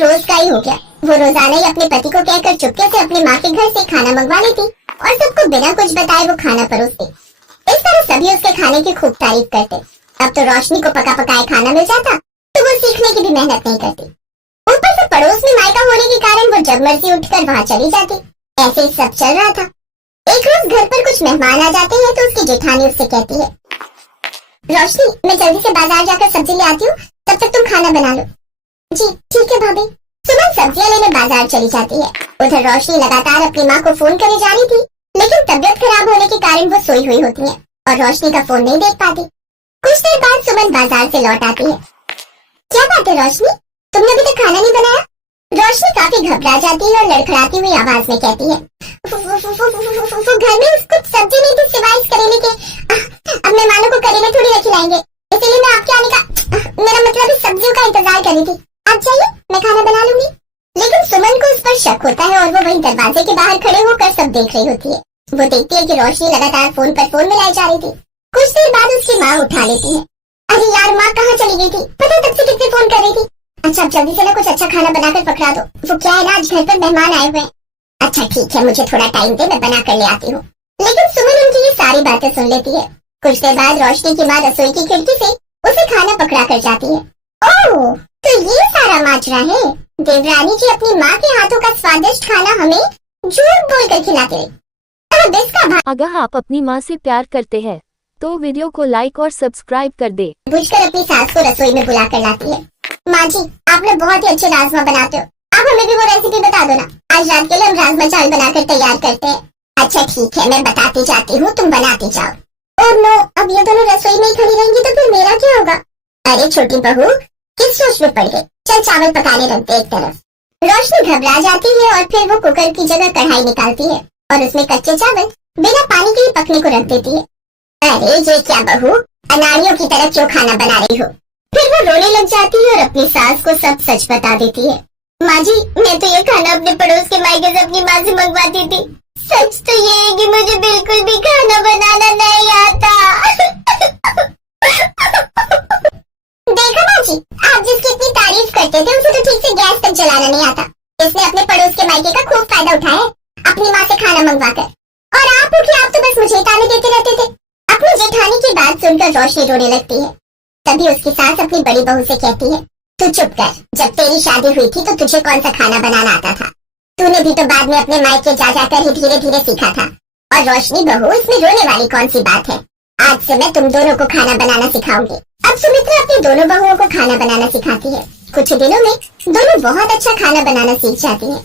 रोज का ही हो गया। वो रोजाना ही अपने पति को कहकर चुपके से अपनी माँ के घर से खाना मंगवा लेती और सबको बिना कुछ बताए वो खाना परोसती। इस तरह सभी उसके खाने की खूब तारीफ करते। अब तो रोशनी को पका पकाया खाना मिल जाता तो वो सीखने की भी मेहनत नहीं करती। ऊपर से पड़ोस में मायका होने के कारण वो जब मर्जी उठकर वहाँ चली जाती। ऐसे ही सब चल रहा था। एक रोज घर पर कुछ मेहमान आ जाते हैं तो उसकी जेठानी उससे कहती है, रोशनी मैं जल्दी से बाजार जाकर सब्जी ले आती हूँ, तब तक तुम खाना बना लो। जी ठीक है भाभी। सुमन सब्जियां लेने बाजार चली जाती है। उधर रोशनी लगातार अपनी माँ को फोन करे जा रही थी, लेकिन तबीयत खराब होने के कारण वो सोई हुई होती है और रोशनी का फोन नहीं देख पाती। कुछ देर बाद सुमन बाजार से लौट आती है। क्या बात है रोशनी, तुमने अभी तक खाना नहीं बनाया? रोशनी काफी घबरा जाती है और लड़खड़ाती हुई आवाज में कहती है, घर में कुछ सब्जी नहीं थी सिवाय इस करेले के। अब मेहमानों को करेले थोड़ी ना खिलाएंगे, इसीलिए मैं आपके आने का मेरा मतलब इस सब्जियों का इंतजार कर रही थी। आप जाइए, मैं खाना बना लूंगी। लेकिन सुमन को उस पर शक होता है और वो वहीं दरवाजे के बाहर खड़े होकर सब देख रही होती है। वो देखती है कि रोशनी लगातार फोन पर फोन मिलाई जा रही थी। कुछ देर बाद उसकी माँ उठा लेती है। अरे यार, माँ कहाँ चली गई थी? पता तब से कितने फोन कर रही थी। अच्छा अब जल्दी से ना कुछ अच्छा खाना बनाकर पकड़ा दो। वो क्या है ना, आज घर पर मेहमान आए हुए हैं। अच्छा ठीक है, मुझे थोड़ा टाइम दे, मैं बना कर ले आती हूँ। लेकिन सुमन उनकी ये सारी बातें सुन लेती है। कुछ देर बाद रोशनी की माँ रसोई की खिड़की से उसे खाना पकड़ा कर जाती है। ओह, तो ये सारा माजरा है। देवरानी जी अपनी माँ के हाथों का स्वादिष्ट खाना हमें झूठ बोलकर खिलाते हैं। अब इसका अगर आप अपनी माँ से प्यार करते हैं तो वीडियो को लाइक और सब्सक्राइब कर दे। बुझकर अपनी सास को रसोई में बुला कर लाती है। माँ जी, आप लोग बहुत ही अच्छे राजमा बनाते हो, आप हमें भी वो रेसिपी बता दो ना। आज रात के लिए हम राजमा चावल बनाकर तैयार करते हैं। अच्छा ठीक है, मैं बताती जाती हूँ, तुम बनाती जाओ। ओह नो, अब ये दोनों रसोई में ही खड़ी रहेंगी तो फिर मेरा क्या होगा? अरे छोटी बहू, किस सोच में पड़ गई? चल चावल पकाने रख दे एक तरफ। रोशनी घबरा जाती है और फिर वो कुकर की जगह कढ़ाई निकालती है और उसमें कच्चे चावल बिना पानी के ही पकने को रख देती है। अरे ये क्या बहू, अनाड़ियों की तरह क्यों खाना बना रही हो? फिर वो रोने लग जाती है और अपनी सास को सब सच बता देती है। माँ जी, मैं तो ये खाना अपने पड़ोस के मायके से अपनी माँ से मंगवाती थी। सच तो ये है कि मुझे बिल्कुल भी खाना बनाना नहीं आता। देखो माँ जी, आप जिसकी इतनी तारीफ करते थे उसे तो ठीक से गैस तक जलाना नहीं आता। इसने अपने पड़ोस के मायके का खूब फायदा उठाया अपनी माँ से खाना मंगवा कर। और आप हो कि आप तो बस मुझे ताने देते रहते थे। अपनी जेठानी की बात सुनकर रोशनी रोने लगती है। तभी उसकी सास अपनी बड़ी बहू से कहती है, तू चुप कर, जब तेरी शादी हुई थी तो तुझे कौन सा खाना बनाना आता था? तूने भी तो बाद में अपने मायके जा जाकर ही धीरे धीरे सीखा था। और रोशनी बहू, इसमें रोने वाली कौन सी बात है? आज से मैं तुम दोनों को खाना बनाना सिखाऊंगी। अब सुमित्रा अपनी दोनों बहुओं को खाना बनाना सिखाती है। कुछ दिनों में दोनों बहुत अच्छा खाना बनाना सीख जाती है।